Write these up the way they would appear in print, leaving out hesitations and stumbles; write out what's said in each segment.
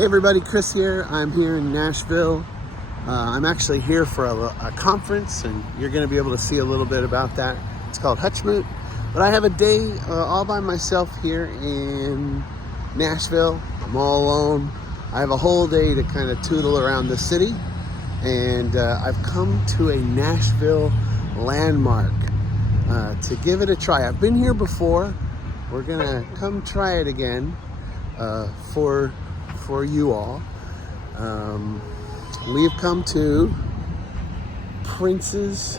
Hey everybody, Chris here. I'm here in Nashville. I'm actually here for a conference, and you're going to be able to see a little bit about that. It's called Hutchmoot. But I have a day all by myself here in Nashville. I'm all alone. I have a whole day to kind of tootle around the city, and I've come to a Nashville landmark to give it a try. I've been here before. We're going to come try it again for you all. We've come to Prince's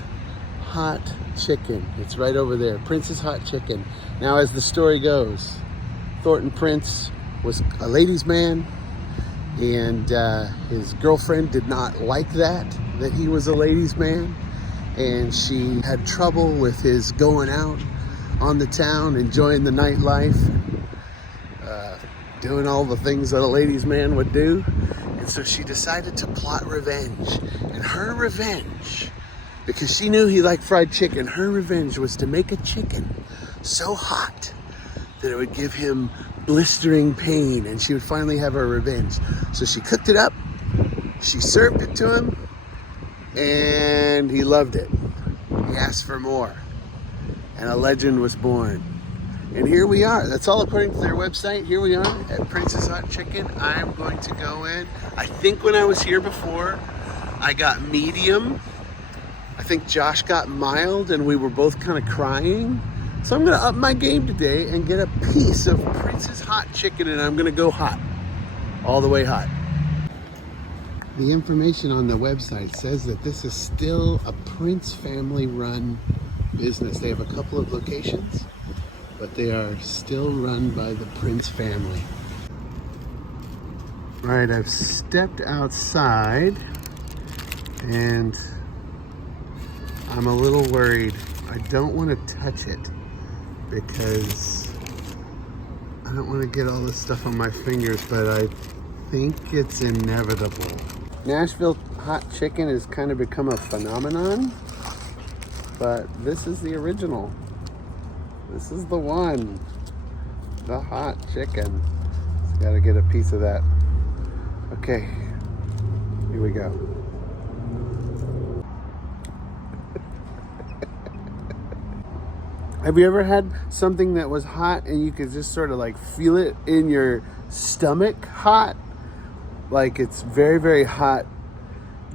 Hot Chicken. It's right over there, Prince's Hot Chicken. Now, as the story goes, Thornton Prince was a ladies' man, and his girlfriend did not like that he was a ladies' man, and she had trouble with his going out on the town, enjoying the nightlife, doing all the things that a ladies' man would do. And so she decided to plot revenge. And her revenge, because she knew he liked fried chicken, her revenge was to make a chicken so hot that it would give him blistering pain, and she would finally have her revenge. So she cooked it up, she served it to him, and he loved it. He asked for more, and a legend was born. And here we are. That's all according to their website. Here we are at Prince's Hot Chicken. I'm going to go in. I think when I was here before, I got medium. I think Josh got mild, and we were both kind of crying. So I'm going to up my game today and get a piece of Prince's Hot Chicken, and I'm going to go hot. All the way hot. The information on the website says that this is still a Prince family run business. They have a couple of locations, but they are still run by the Prince family. All right, I've stepped outside, and I'm a little worried. I don't want to touch it because I don't want to get all this stuff on my fingers, but I think it's inevitable. Nashville hot chicken has kind of become a phenomenon, but this is the original. This is the one, the hot chicken. Just gotta get a piece of that. Okay, here we go. Have you ever had something that was hot and you could just sort of like feel it in your stomach hot? Like it's very, very hot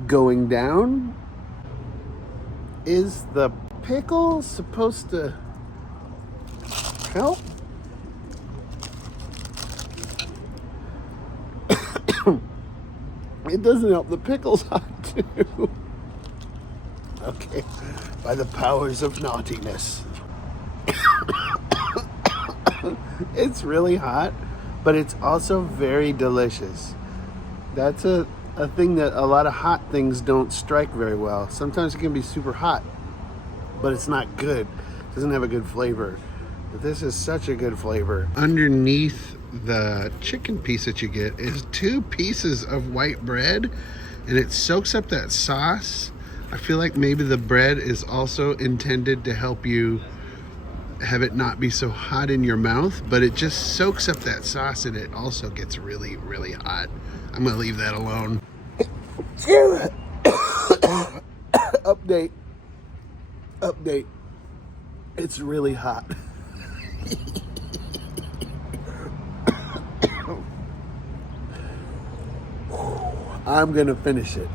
going down? Is the pickle supposed to help? It doesn't help. The pickle's hot too. Okay, by the powers of naughtiness. It's really hot, but it's also very delicious. That's a thing that a lot of hot things don't strike very well. Sometimes it can be super hot, but it's not good. It doesn't have a good flavor. But this is such a good flavor. Underneath the chicken piece that you get is 2 pieces of white bread, and it soaks up that sauce. I feel like maybe the bread is also intended to help you have it not be so hot in your mouth, but it just soaks up that sauce, and it also gets really, really hot. I'm gonna leave that alone. Update. It's really hot. I'm gonna finish it.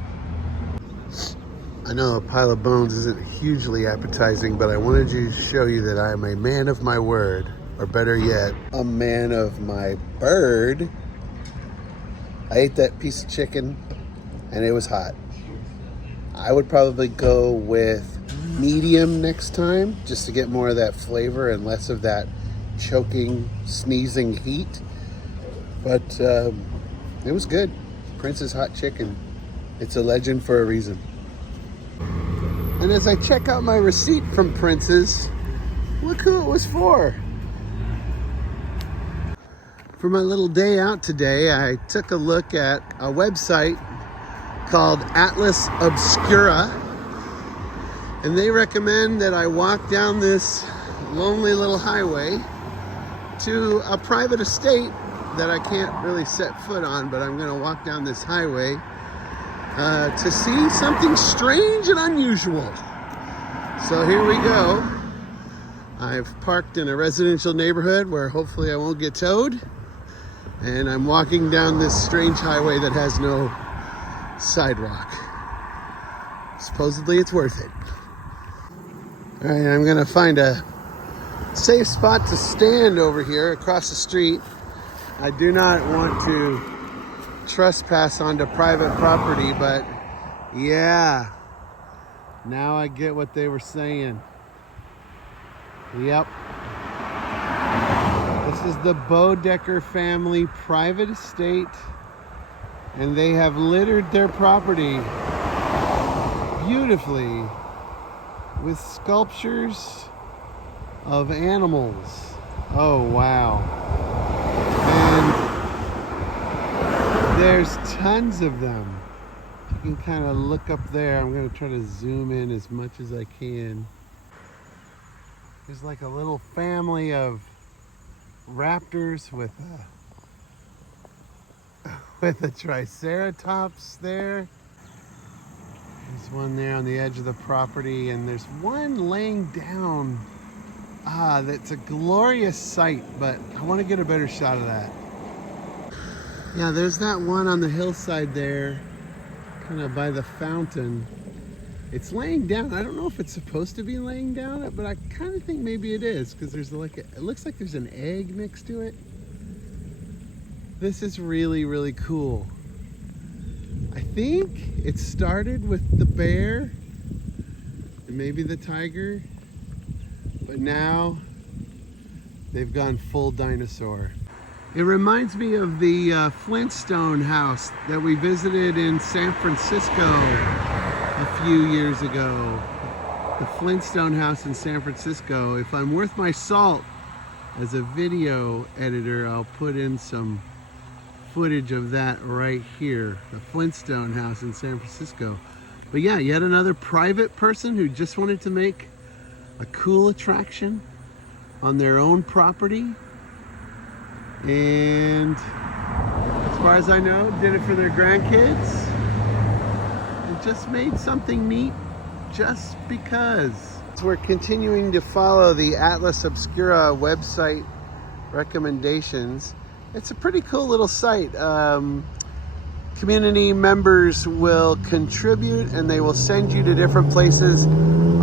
I know a pile of bones isn't hugely appetizing, but I wanted to show you that I am a man of my word, or better yet, a man of my bird. I ate that piece of chicken and it was hot. I would probably go with medium next time, just to get more of that flavor and less of that choking, sneezing heat. But it was good. Prince's Hot Chicken. It's a legend for a reason. And as I check out my receipt from Prince's, look who it was for. For my little day out today, I took a look at a website called Atlas Obscura, and they recommend that I walk down this lonely little highway to a private estate that I can't really set foot on, but I'm gonna walk down this highway to see something strange and unusual. So here we go. I've parked in a residential neighborhood where hopefully I won't get towed. And I'm walking down this strange highway that has no sidewalk. Supposedly it's worth it. All right, I'm gonna find a safe spot to stand over here across the street. I do not want to trespass onto private property, but yeah, now I get what they were saying. Yep. This is the Bodecker family private estate, and they have littered their property beautifully with sculptures of animals. Oh, wow. And there's tons of them. You can kind of look up there. I'm going to try to zoom in as much as I can. There's like a little family of raptors with a triceratops there. There's one there on the edge of the property, and there's one laying down. That's a glorious sight, but I want to get a better shot of that. Yeah, there's that one on the hillside there, kind of by the fountain. It's laying down. I don't know if it's supposed to be laying down, but I kind of think maybe it is, because there's like it looks like there's an egg next to it. This is really, really cool. I think it started with the bear and maybe the tiger, but now they've gone full dinosaur. It reminds me of the Flintstone house that we visited in San Francisco a few years ago. The Flintstone house in San Francisco. If I'm worth my salt as a video editor, I'll put in some footage of that right here. The Flintstone house in San Francisco. But yeah, yet another private person who just wanted to make a cool attraction on their own property. And as far as I know, did it for their grandkids. Just made something neat just because. So we're continuing to follow the Atlas Obscura website recommendations. It's a pretty cool little site. Community members will contribute and they will send you to different places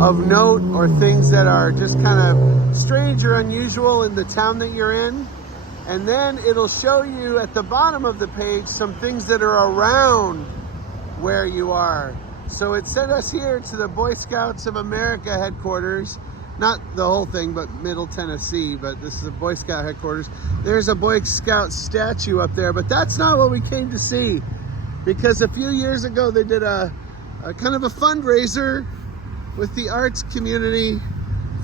of note or things that are just kind of strange or unusual in the town that you're in. And then it'll show you at the bottom of the page some things that are around where you are. So it sent us here to the Boy Scouts of America headquarters. Not the whole thing, but Middle Tennessee, but this is a Boy Scout headquarters. There's a Boy Scout statue up there, but that's not what we came to see. Because a few years ago, they did a kind of a fundraiser with the arts community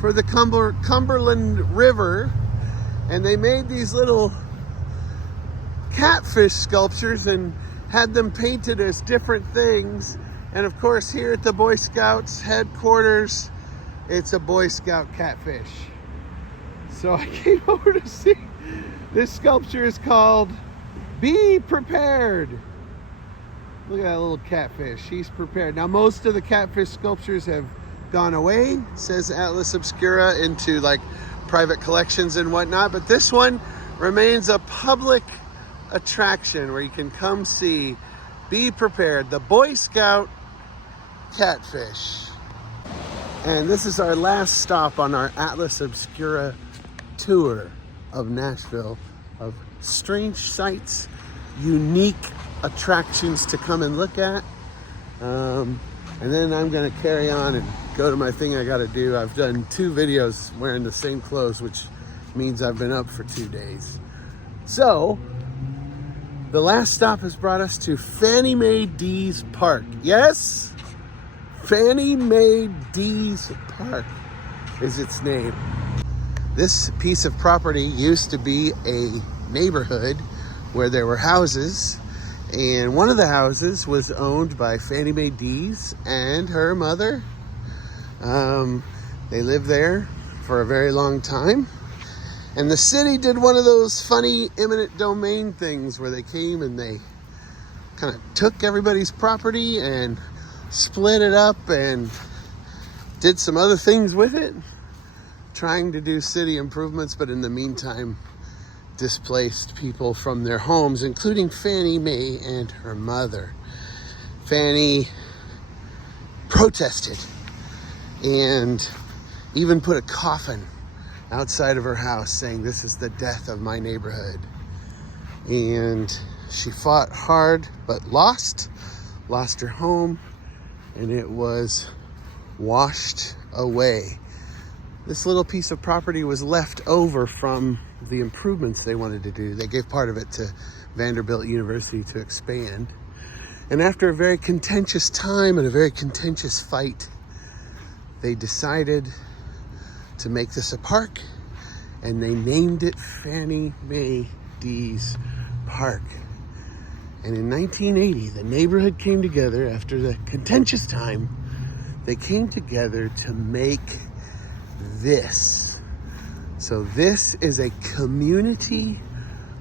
for the Cumberland River. And they made these little catfish sculptures and had them painted as different things. And of course, here at the Boy Scouts headquarters, it's a Boy Scout catfish. So I came over to see. This sculpture is called Be Prepared. Look at that little catfish. He's prepared. Now, most of the catfish sculptures have gone away, says Atlas Obscura, into like private collections and whatnot. But this one remains a public attraction where you can come see. Be Prepared, the Boy Scout catfish. And this is our last stop on our Atlas Obscura tour of Nashville, of strange sights, unique attractions to come and look at. And then I'm gonna carry on and go to my thing I gotta do. I've done 2 videos wearing the same clothes, which means I've been up for 2 days. So, the last stop has brought us to Fannie Mae Dees Park. Yes? Fannie Mae Dees Park is its name. This piece of property used to be a neighborhood where there were houses, and one of the houses was owned by Fannie Mae Dees and her mother. They lived there for a very long time, And the city did one of those funny eminent domain things where they came and they kind of took everybody's property and split it up and did some other things with it, trying to do city improvements, but in the meantime displaced people from their homes, including Fannie Mae and her mother. Fannie protested and even put a coffin outside of her house saying, "This is the death of my neighborhood." And she fought hard but lost her home, and it was washed away. This little piece of property was left over from the improvements they wanted to do. They gave part of it to Vanderbilt University to expand. And after a very contentious time and a very contentious fight, they decided to make this a park, and they named it Fannie Mae Dees Park. And in 1980, the neighborhood came together after the contentious time. They came together to make this. So this is a community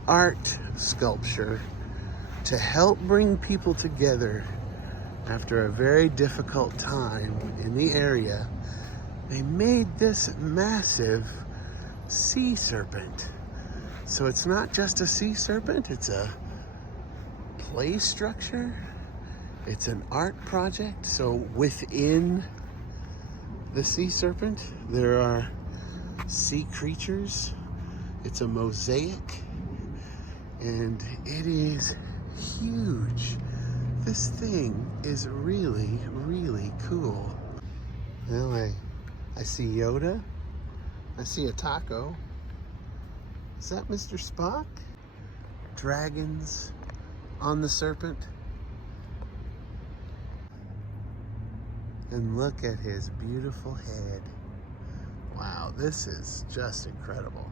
art sculpture to help bring people together after a very difficult time in the area. They made this massive sea serpent. So it's not just a sea serpent, it's a play structure. It's an art project. So within the sea serpent, there are sea creatures. It's a mosaic, and it is huge. This thing is really, really cool. Well, I see Yoda. I see a taco. Is that Mr. Spock? Dragons on the serpent. And look at his beautiful head. Wow, this is just incredible.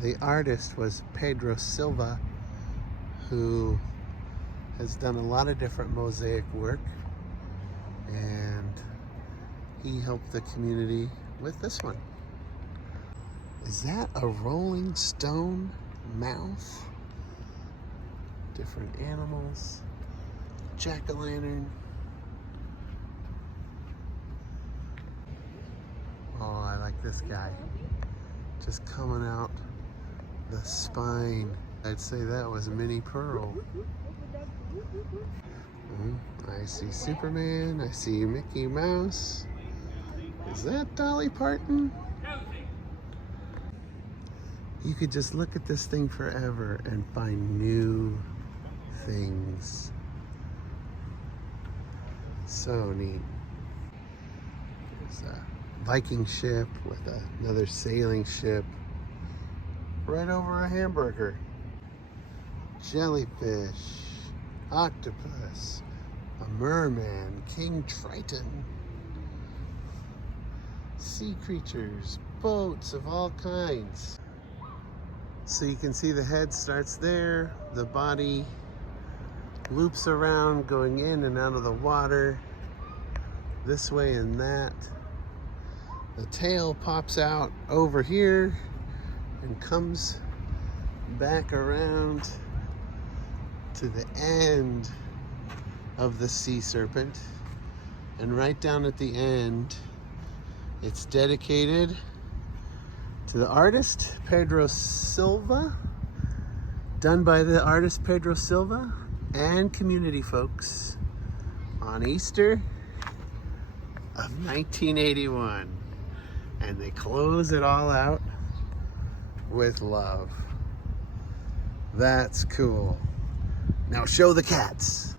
The artist was Pedro Silva, who has done a lot of different mosaic work, and he helped the community with this one. Is that a Rolling Stone mouth? Different animals. Jack-o'-lantern. Oh, I like this guy. Just coming out the spine. I'd say that was Minnie Pearl. I see Superman. I see Mickey Mouse. Is that Dolly Parton? You could just look at this thing forever and find new things. So neat. There's a Viking ship with another sailing ship right over a hamburger. Jellyfish, octopus, a merman, King Triton, sea creatures, boats of all kinds. So you can see the head starts there, the body loops around going in and out of the water, this way and that. The tail pops out over here and comes back around to the end of the sea serpent. And right down at the end, it's dedicated to the artist, Pedro Silva, done by the artist Pedro Silva and community folks on Easter of 1981. And they close it all out with love. That's cool. Now show the cats.